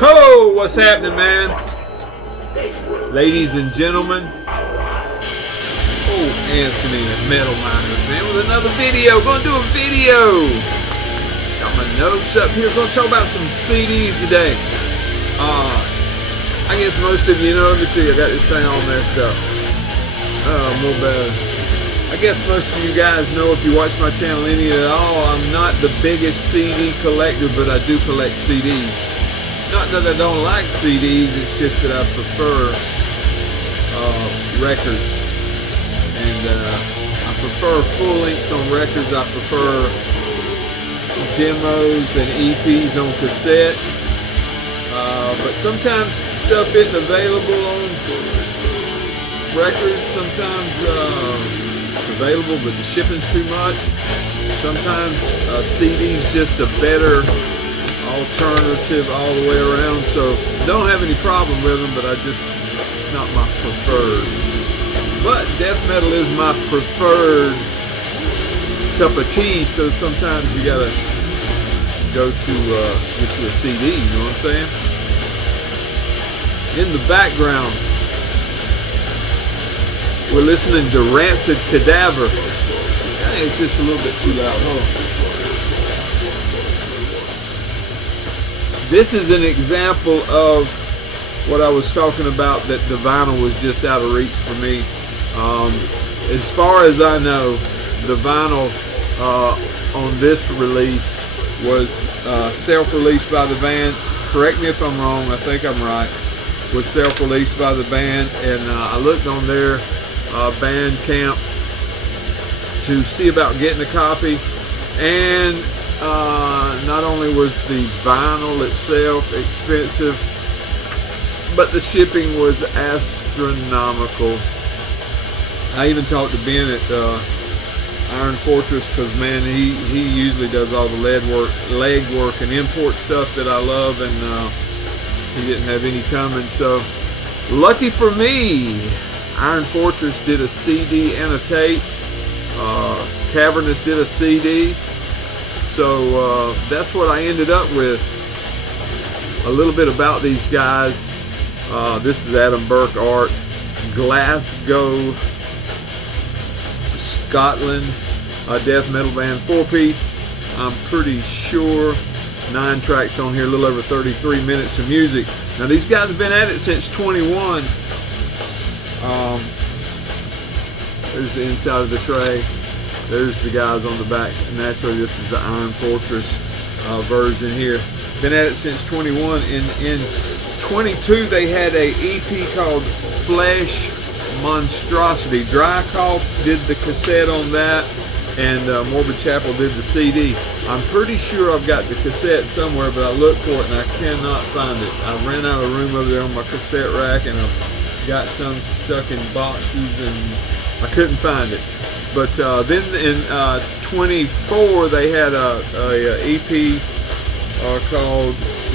Ho! What's happening, man? Ladies and gentlemen. Oh, Anthony and Metal Miners, man, with another video. Gonna do a video. Got my notes up here. Gonna talk about some CDs today. I guess most of you know. Let me see. I got this thing all messed up. Oh, more bad. I guess most of you guys know, if you watch my channel any at all, I'm not the biggest CD collector, but I do collect CDs. It's not that I don't like CDs, it's just that I prefer records. And I prefer full lengths on records. I prefer demos and EPs on cassette. But sometimes stuff isn't available on records. Sometimes it's available, but the shipping's too much. Sometimes CD's just a better alternative all the way around. So don't have any problem with them, but it's not my preferred. But death metal is my preferred cup of tea, so sometimes you gotta go to get you a CD, you know what I'm saying? In the background, we're listening to Ransom Cadaver. I think it's just a little bit too loud. Hold on. This is an example of what I was talking about, that the vinyl was just out of reach for me. As far as I know, the vinyl on this release was self-released by the band. Correct me if I'm wrong, I think I'm right. Was self-released by the band, and I looked on their Bandcamp to see about getting a copy, and not only was the vinyl itself expensive, but the shipping was astronomical. I even talked to Ben at Iron Fortress, because man, he usually does all the leg work and import stuff that I love, and he didn't have any coming. So lucky for me, Iron Fortress did a CD and a tape. Cavernous did a CD. So that's what I ended up with. A little bit about these guys. This is Adam Burke art. Glasgow, Scotland, death metal band, 4-piece. I'm pretty sure 9 tracks on here, a little over 33 minutes of music. Now these guys have been at it since 21. There's the inside of the tray. There's the guys on the back. Naturally, this is the Iron Fortress version here. Been at it since 21. In 22, they had a EP called Flesh Monstrosity. Dry Cough did the cassette on that, and Morbid Chapel did the CD. I'm pretty sure I've got the cassette somewhere, but I looked for it and I cannot find it. I ran out of room over there on my cassette rack, and I've got some stuck in boxes, and I couldn't find it. But then in 24, they had a EP called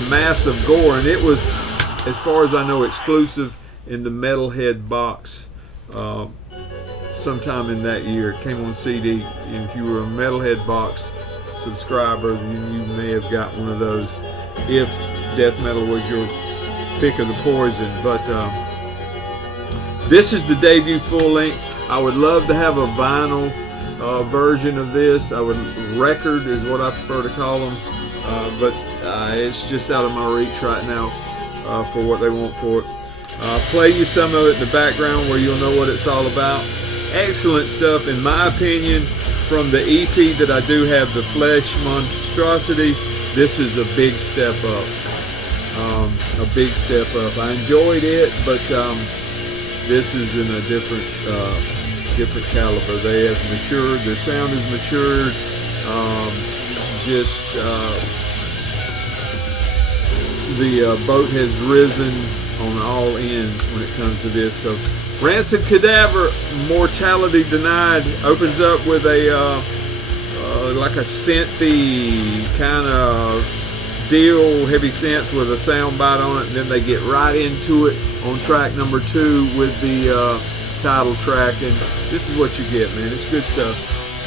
Massive Gore, and it was, as far as I know, exclusive in the Metalhead box. Sometime in that year, it came on CD. And if you were a Metalhead box subscriber, then you may have got one of those, if death metal was your pick of the poison. But this is the debut full length. I would love to have a vinyl version of this. Record is what I prefer to call them, but it's just out of my reach right now for what they want for it. Play you some of it in the background where you'll know what it's all about. Excellent stuff, in my opinion, from the EP that I do have, the Flesh Monstrosity. This is a big step up. A big step up. I enjoyed it, but this is in a different caliber. They have matured. Their sound has matured. The boat has risen on all ends when it comes to this. So Ransom Cadaver, Mortality Denied, opens up with a like a synthy kind of deal, heavy synth with a sound bite on it, and then they get right into it on track number 2 with the title track, and this is what you get, man. It's good stuff.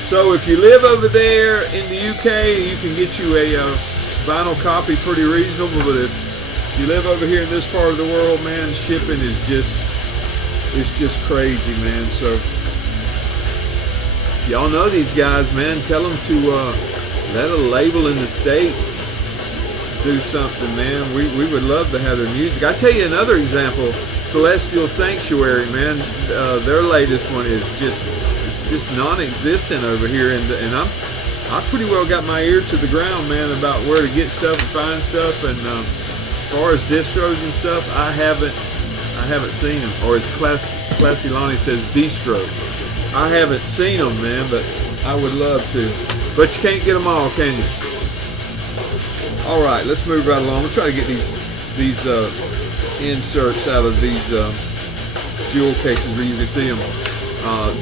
So if you live over there in the UK, you can get you a vinyl copy pretty reasonable, but if you live over here in this part of the world, man, shipping is it's just crazy, man. So y'all know these guys, man. Tell them to let a label in the States do something, man. We would love to have their music. I tell you another example, Celestial Sanctuary, man. Their latest one is just non-existent over here, and I pretty well got my ear to the ground, man, about where to get stuff and find stuff. And as far as distros and stuff, I haven't seen them. Or as Classy Lonnie says, distro. I haven't seen them, man, but I would love to. But you can't get them all, can you? All right, let's move right along. We'll try to get these inserts out of these jewel cases where you can see them.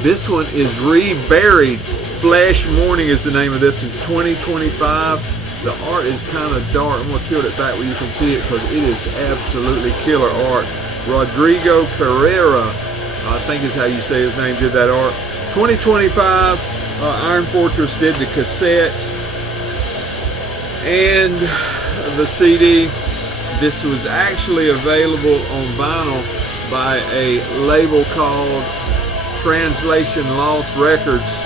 This one is Reberry Flesh Morning is the name of this. It's 2025. The art is kind of dark. I'm going to tilt it back where you can see it because it is absolutely killer art. Rodrigo Pereira, I think is how you say his name, did that art. 2025, Iron Fortress did the cassette and the CD. This was actually available on vinyl by a label called Translation Lost Records,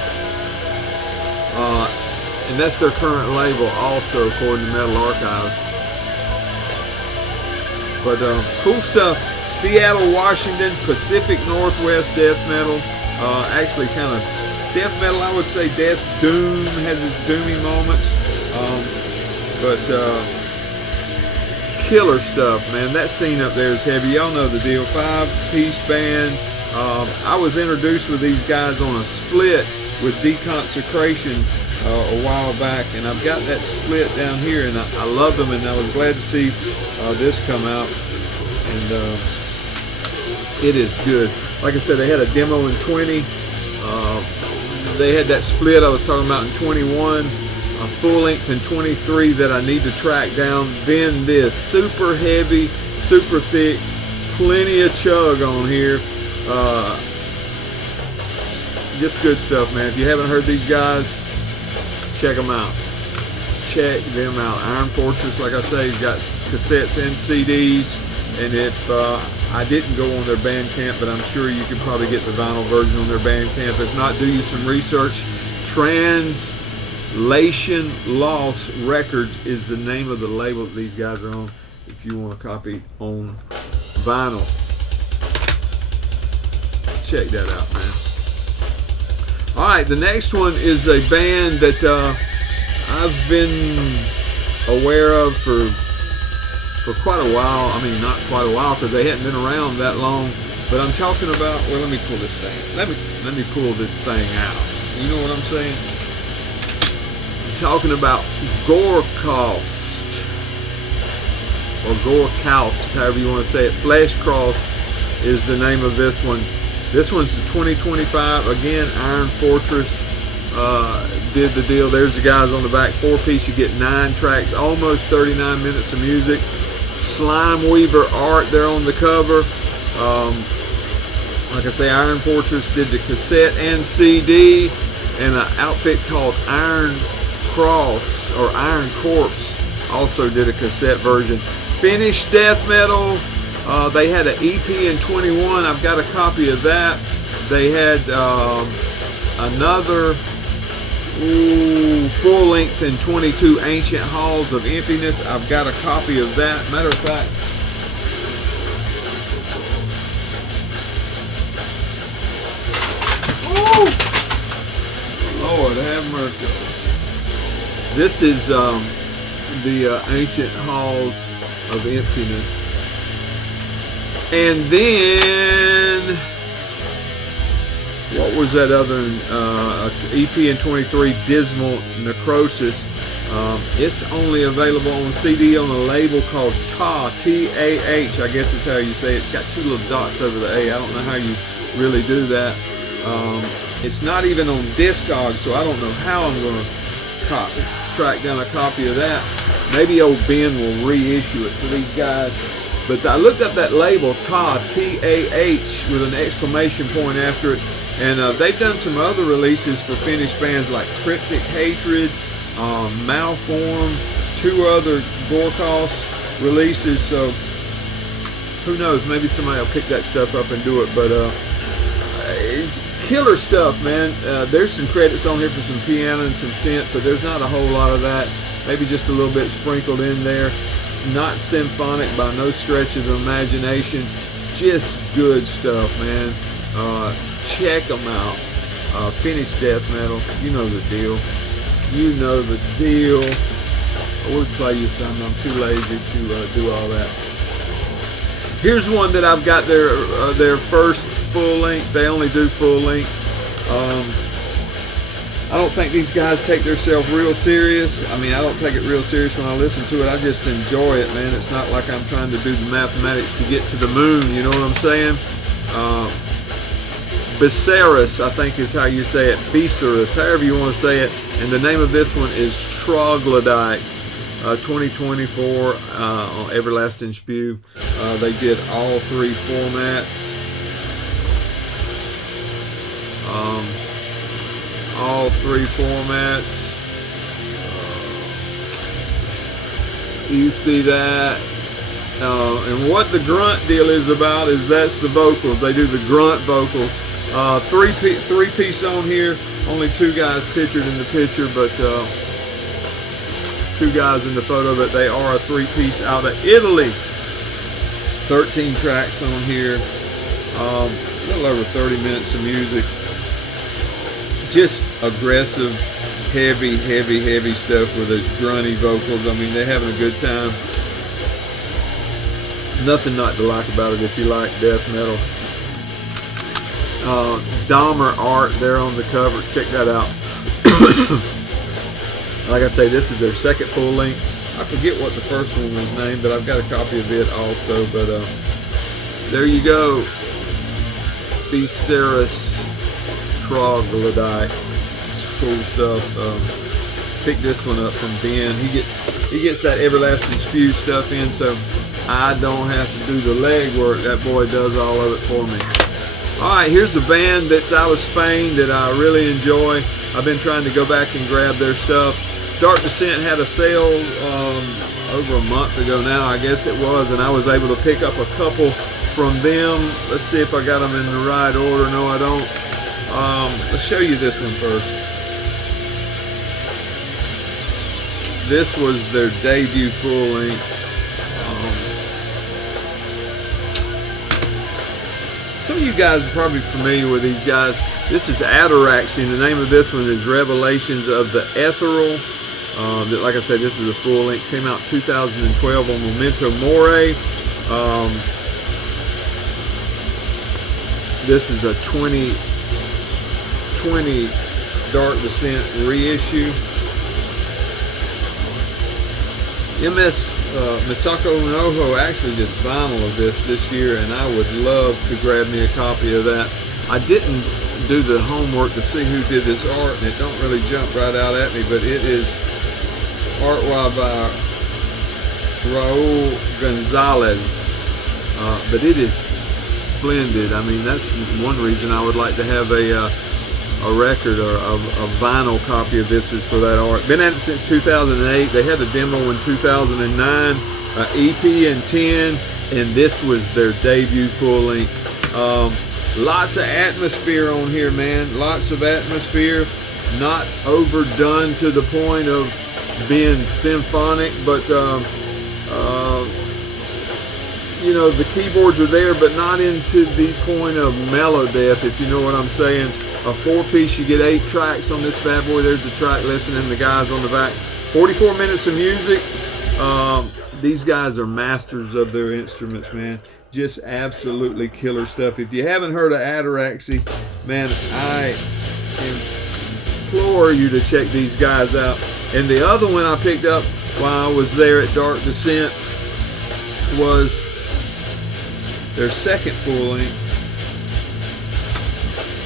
and that's their current label also, according to Metal Archives. But cool stuff. Seattle, Washington, Pacific Northwest death metal. Actually kind of death metal, I would say. Death doom, has its doomy moments, but killer stuff, man. That scene up there is heavy. Y'all know the deal. 5-piece band. I was introduced with these guys on a split with Deconsecration a while back, and I've got that split down here, and I loved them, and I was glad to see this come out, and it is good. Like I said, they had a demo in 20. They had that split I was talking about in 21. A full length in 23 that I need to track down. Then this super heavy, super thick, plenty of chug on here. Just good stuff, man. If you haven't heard these guys, check them out. Check them out. Iron Fortress, like I say, got cassettes and CDs. And if I didn't go on their Bandcamp, but I'm sure you can probably get the vinyl version on their Bandcamp. If not, do you some research. Translation Lost Records is the name of the label that these guys are on, if you want a copy on vinyl. Check that out, man. Alright, the next one is a band that I've been aware of for quite a while. I mean, not quite a while because they hadn't been around that long, but I'm talking about, well, let me pull this thing. Let me pull this thing out. You know what I'm saying? Talking about Gorekaust, or Gorekaust, however you want to say it. Fleshcross is the name of this one. This one's the 2025. Again, Iron Fortress did the deal. There's the guys on the back. 4-piece, you get 9 tracks, almost 39 minutes of music. Slime Weaver art there on the cover. Like I say, Iron Fortress did the cassette and CD, and an outfit called Iron Cross or Iron Corpse also did a cassette version. Finnish death metal. They had an EP in 21. I've got a copy of that. They had another full length in 22, Ancient Halls of Emptiness. I've got a copy of that. Matter of fact, Lord have mercy. This is the Ancient Halls of Emptiness. And then, what was that other EP in 23, Dismal Necrosis? It's only available on CD on a label called TAH, T-A-H, I guess that's how you say it. It's got 2 little dots over the A. I don't know how you really do that. It's not even on Discogs, so I don't know how I'm going to track down a copy of that. Maybe old Ben will reissue it for these guys. But I looked up that label, TAH, T-A-H, with an exclamation point after it. And they've done some other releases for Finnish bands like Cryptic Hatred, Malform, 2 other Gorekaust releases. So who knows, maybe somebody will pick that stuff up and do it. But killer stuff, man. There's some credits on here for some piano and some synth, but there's not a whole lot of that. Maybe just a little bit sprinkled in there. Not symphonic by no stretch of the imagination. Just good stuff, man. Check them out. Finnish death metal. You know the deal. You know the deal. I would play you some. I'm too lazy to do all that. Here's one that I've got their first full length. They only do full length. I don't think these guys take themselves real serious. I mean, I don't take it real serious when I listen to it. I just enjoy it, man. It's not like I'm trying to do the mathematics to get to the moon. You know what I'm saying? Becerus, I think is how you say it. Viserus, however you want to say it. And the name of this one is Troglodyte. 2024 on Everlasting Spew. They did all three formats. All three formats. You see that? And what the grunt deal is about is that's the vocals. They do the grunt vocals. Three piece on here. Only two guys pictured in the picture, but two guys in the photo, but they are a three-piece out of Italy. 13 tracks on here. A little over 30 minutes of music. Just aggressive, heavy stuff with those grunty vocals. I mean, they're having a good time. Nothing not to like about it if you like death metal. Dahmer art there on the cover. Check that out. Like I say, this is their second full length. I forget what the first one was named, but I've got a copy of it also. But there you go. Viserus Troglodyte. Cool stuff. Pick this one up from Ben. He gets that Everlasting Spew stuff in, so I don't have to do the legwork. That boy does all of it for me. Alright, here's a band that's out of Spain that I really enjoy. I've been trying to go back and grab their stuff. Dark Descent had a sale over a month ago now, I guess it was, and I was able to pick up a couple from them. Let's see if I got them in the right order. No, I don't. Let's show you this one first. This was their debut full length. Some of you guys are probably familiar with these guys. This is Ataraxy, and the name of this one is Revelations of the Ethereal. Like I said, this is a full length. Came out 2012 on Memento Mori. This is a 2020 Dark Descent reissue. Misako Noho actually did vinyl of this year, and I would love to grab me a copy of that. I didn't do the homework to see who did this art, and it don't really jump right out at me, but it is art by Raul Gonzalez. But it is splendid. I mean, that's one reason I would like to have a record or a vinyl copy of this is for that art. Been at it since 2008. They had a demo in 2009, EP in 10, and this was their debut full length. Lots of atmosphere on here, man. Lots of atmosphere. Not overdone to the point of being symphonic, but you know, the keyboards are there, but not into the point of melodeath, if you know what I'm saying. A 4-piece, you get 8 tracks on this bad boy. There's the track listing and the guys on the back. 44 minutes of music. These guys are masters of their instruments, man. Just absolutely killer stuff. If you haven't heard of Adteraxy, man, I implore you to check these guys out. And the other one I picked up while I was there at Dark Descent was their second full length.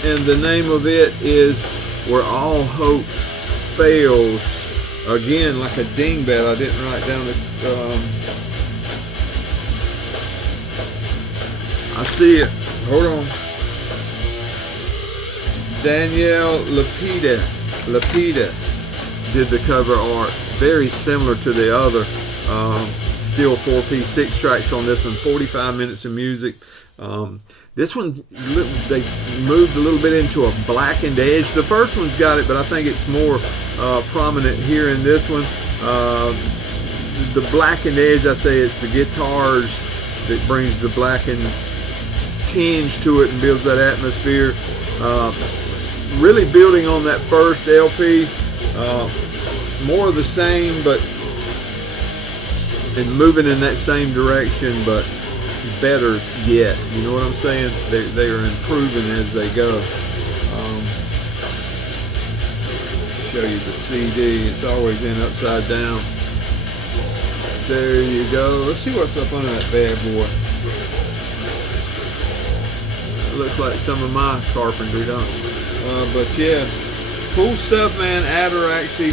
And the name of it is Where All Hope Fails. Again, like a dingbat. I didn't write down the... I see it. Hold on. Danielle Lapida did the cover art. Very similar to the other. still 4-piece, 6 tracks on this one, 45 minutes of music. This one, they moved a little bit into a blackened edge. The first one's got it, but I think it's more prominent here in this one. The blackened edge, I say it's the guitars that brings the blackened tinge to it and builds that atmosphere. Really building on that first LP, more of the same, but and moving in that same direction, but better yet. You know what I'm saying? They are improving as they go. Show you the CD. It's always in upside down. There you go. Let's see what's up under that bad boy. It looks like some of my carpentry, don't it? But yeah, cool stuff, man. Ataraxy,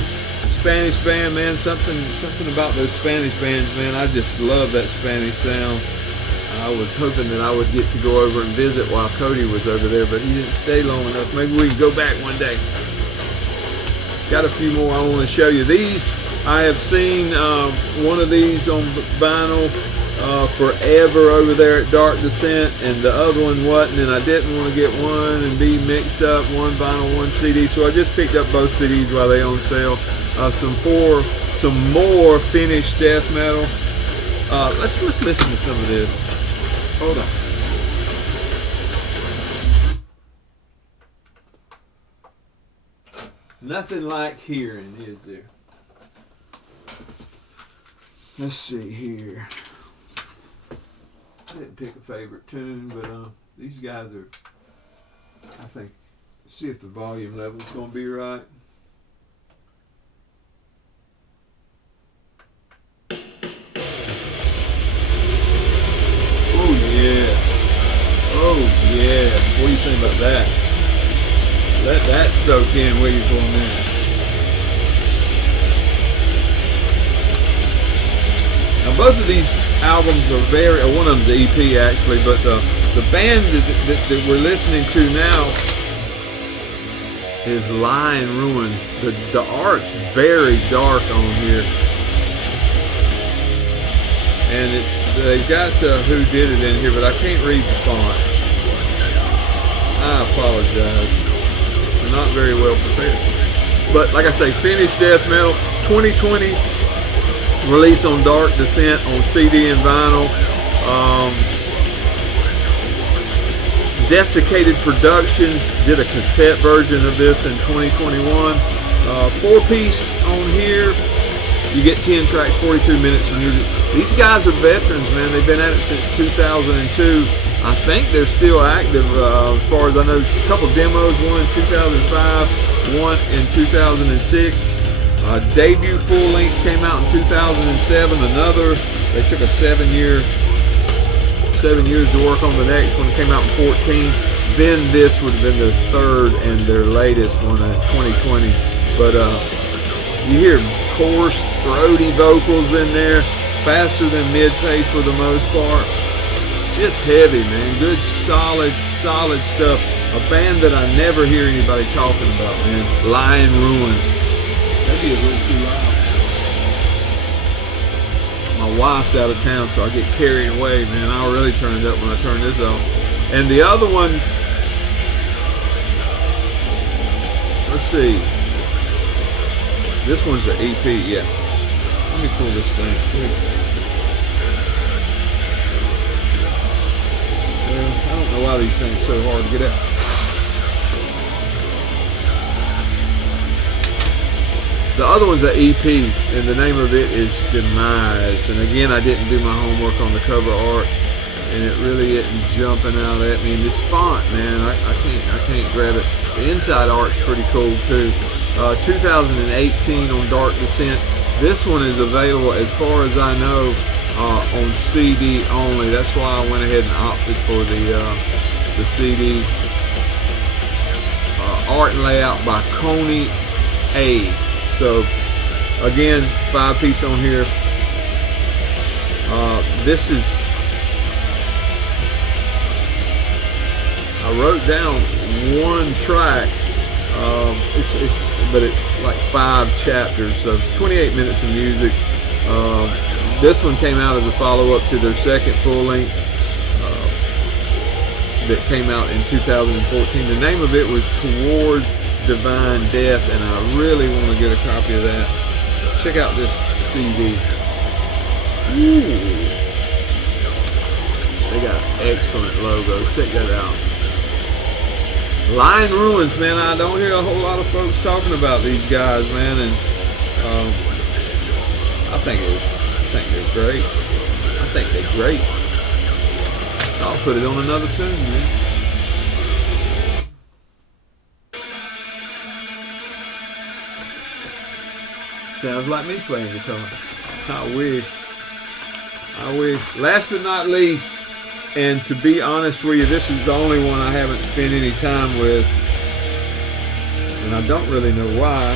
Spanish band, man. Something about those Spanish bands, man. I just love that Spanish sound. I was hoping that I would get to go over and visit while Cody was over there, but he didn't stay long enough. Maybe we can go back one day. Got a few more I want to show you. These, I have seen one of these on vinyl forever over there at Dark Descent, and the other one wasn't, and I didn't want to get one and be mixed up, one vinyl, one CD, so I just picked up both CDs while they on sale. Some more finished death metal. Let's listen to some of this. Hold on. Nothing like hearing, is there? Let's see here. I didn't pick a favorite tune, but these guys are, I think, see if the volume level's going to be right. Oh yeah. Oh yeah. What do you think about that? Let that soak in where you're going there. Now both of these albums are very, one of them's the EP actually, but the band that we're listening to now is Lie in Ruin. The art's very dark on here. And they've got who did it in here, but I can't read the font. I apologize. I'm not very well prepared. But like I say, finished death metal, 2020. Release on Dark Descent on CD and vinyl. Desiccated Productions did a cassette version of this in 2021. 4-piece on here. You get 10 tracks, 42 minutes of music. These guys are veterans, man. They've been at it since 2002. I think they're still active as far as I know. A couple demos, one in 2005, one in 2006. Debut full length came out in 2007. Another, they took a 7 years to work on the next one. It came out in 2014. Then this would have been their third and their latest one in 2020. But you hear coarse, throaty vocals in there, faster than mid-pace for the most part. Just heavy, man. Good, solid stuff. A band that I never hear anybody talking about, man. Lie in Ruins. That'd be a little too loud. My wife's out of town, so I get carried away, man. I'll really turn it up when I turn this on. And the other one, let's see. This one's the EP, yeah. Let me pull this thing. I don't know why these things are so hard to get out. The other one's the EP, and the name of it is Demise. And again, I didn't do my homework on the cover art, and it really isn't jumping out at me. And this font, man, I can't grab it. The inside art's pretty cool too. 2018 on Dark Descent. This one is available, as far as I know, on CD only. That's why I went ahead and opted for the CD. Art and layout by Coney A. So again, 5-piece on here. This is, I wrote down one track, but it's like 5 chapters, so 28 minutes of music. This one came out as a follow-up to their second full-length that came out in 2014. The name of it was Toward Divine Death, and I really want to get a copy of that. Check out this CD. Ooh. They got an excellent logo. Check that out. Lying Ruins, man. I don't hear a whole lot of folks talking about these guys, man, and I think they're great. I think they're great. I'll put it on another tune, man. Sounds like me playing guitar. I wish. Last but not least, and to be honest with you, this is the only one I haven't spent any time with, and I don't really know why.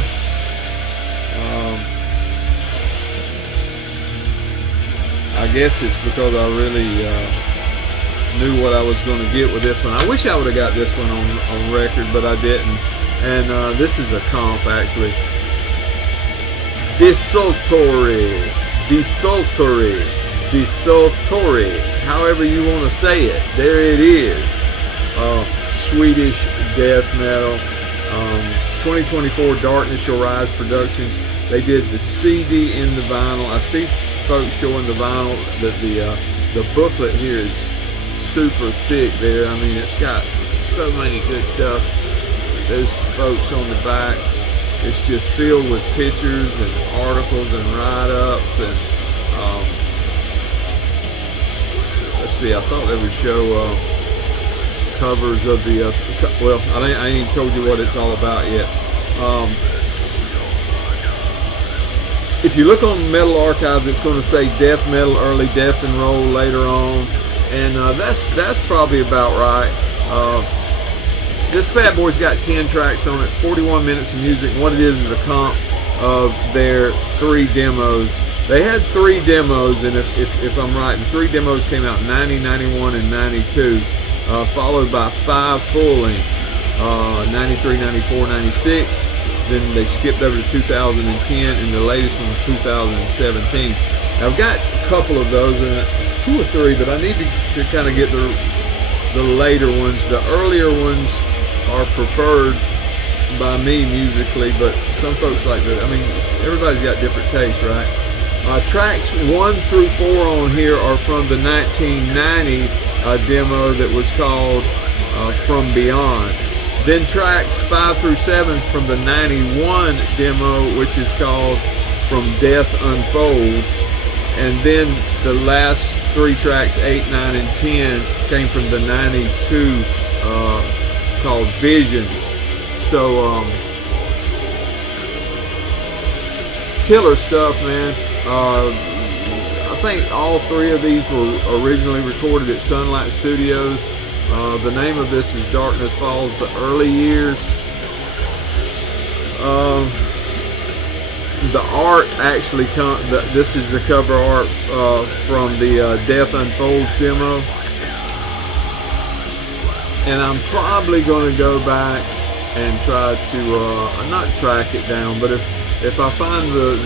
I guess it's because I really knew what I was going to get with this one. I wish I would have got this one on record, but I didn't. And this is a comp, actually. Dissultory, however you want to say it. There it is. Swedish death metal. 2024 Darkness Shall Rise Productions. They did the CD in the vinyl. I see folks showing the vinyl. That the booklet here is super thick there. I mean, it's got so many good stuff. Those folks on the back. It's just filled with pictures and articles and write-ups and let's see. I thought they would show covers of the well, I ain't even told you what it's all about yet. If you look on Metal Archive, it's going to say death metal, early death and roll later on, and that's probably about right. This bad boy's got 10 tracks on it, 41 minutes of music. And what it is a comp of their 3 demos. They had 3 demos, and if I'm right, the 3 demos came out in 90, 91, and 92, followed by 5 full lengths, 93, 94, 96. Then they skipped over to 2010, and the latest one was 2017. Now, I've got a couple of those, 2 or 3, but I need to kind of get the later ones. The earlier ones are preferred by me musically, but some folks like that. I mean, everybody's got different tastes, right? Tracks 1 through 4 on here are from the 1990 demo that was called From Beyond. Then tracks 5 through 7 from the 91 demo, which is called From Death Unfolds. And then the last 3 tracks, 8, 9, and 10, came from the 92 called Visions. So, killer stuff, man. I think all 3 of these were originally recorded at Sunlight Studios. The name of this is Darkness Falls, The Early Years. The art actually this is the cover art from the Death Unfolds demo. And I'm probably going to go back and try to not track it down, but if I find the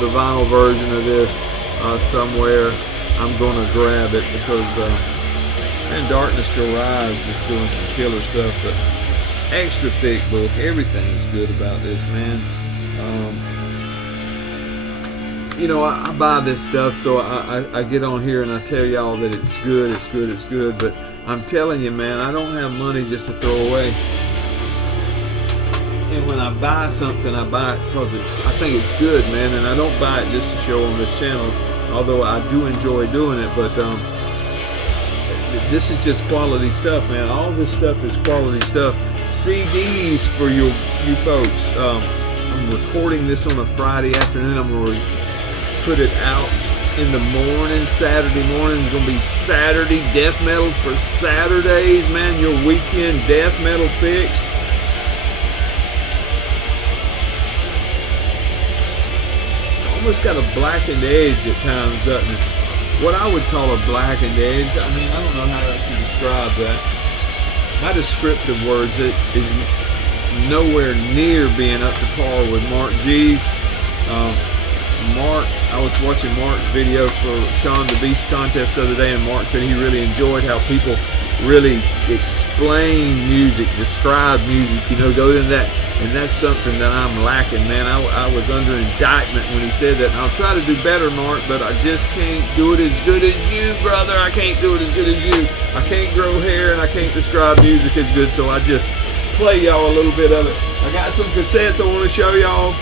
vinyl version of this somewhere, I'm going to grab it because and Darkness Shall Rise is doing some killer stuff. But extra thick book, everything's good about this, man. You know, I buy this stuff, so I get on here and I tell y'all that it's good, it's good, it's good, but I'm telling you, man, I don't have money just to throw away. And when I buy something, I buy it because I think it's good, man, and I don't buy it just to show on this channel, although I do enjoy doing it, but this is just quality stuff, man. All this stuff is quality stuff. CDs for you folks. I'm recording this on a Friday afternoon. I'm going to put it out in the morning, Saturday morning. It's going to be Saturday death metal for Saturdays, man. Your weekend death metal fix. It's almost got a blackened edge at times, doesn't it? What I would call a blackened edge. I mean, I don't know how to describe that. My descriptive words, it is nowhere near being up to par with Mark G's. Mark, I was watching Mark's video for Sean the Beast contest the other day, and Mark said he really enjoyed how people really explain music, describe music, you know, go into that. And that's something that I'm lacking, man. I was under indictment when he said that. And I'll try to do better, Mark, but I just can't do it as good as you, brother. I can't do it as good as you. I can't grow hair and I can't describe music as good, so I just play y'all a little bit of it. I got some cassettes I want to show y'all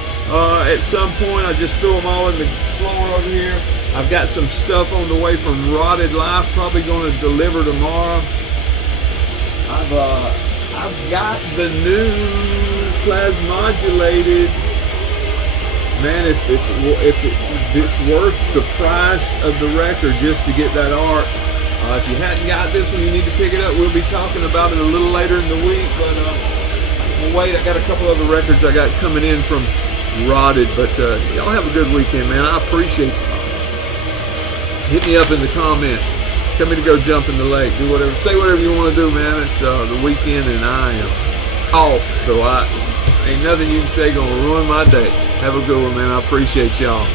at some point. I just threw them all in the floor over here. I've got some stuff on the way from Rotted Life, probably going to deliver tomorrow. I've got the new plasmodulated. Man, if it's worth the price of the record just to get that art. If you hadn't got this one, you need to pick it up. We'll be talking about it a little later in the week, but we'll wait. I got a couple other records I got coming in from Rotted, but y'all have a good weekend, man. I appreciate it. Hit me up in the comments. Tell me to go jump in the lake. Do whatever. Say whatever you want to do, man. It's the weekend and I am off, so ain't nothing you can say gonna ruin my day. Have a good one, man. I appreciate y'all.